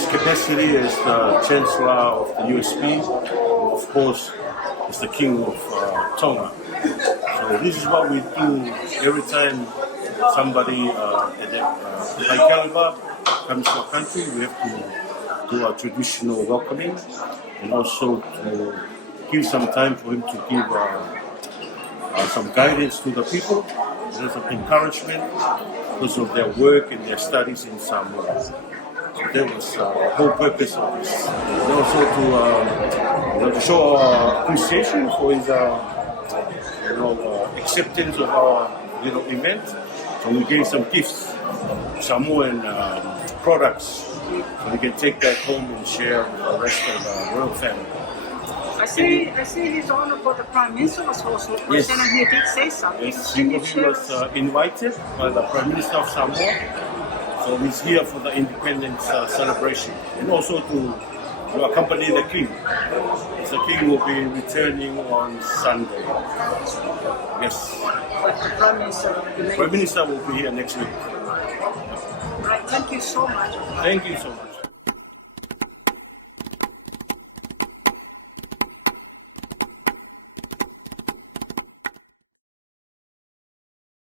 his capacity as the Chancellor of the USP, of course, as the King of Tonga. So this is what we do every time somebody at high caliber comes to our country. We have to do our traditional welcoming and also to give some time for him to give some guidance to the people, and some encouragement because of their work and their studies in Samoa. So that was the whole purpose of this. And also to show our appreciation for his acceptance of our event. So we gave some gifts, Samoan products, so we can take that home and share with the rest of the royal family. I see His Honor for the Prime Minister was also present, Yes. and he did say something. Yes, he was invited by the Prime Minister of Samoa, so he's here for the independence celebration, and also to accompany the King. The King will be returning on Sunday. Yes. But the Prime Minister Prime Minister will be here next week. Right, thank you so much. Thank you so much.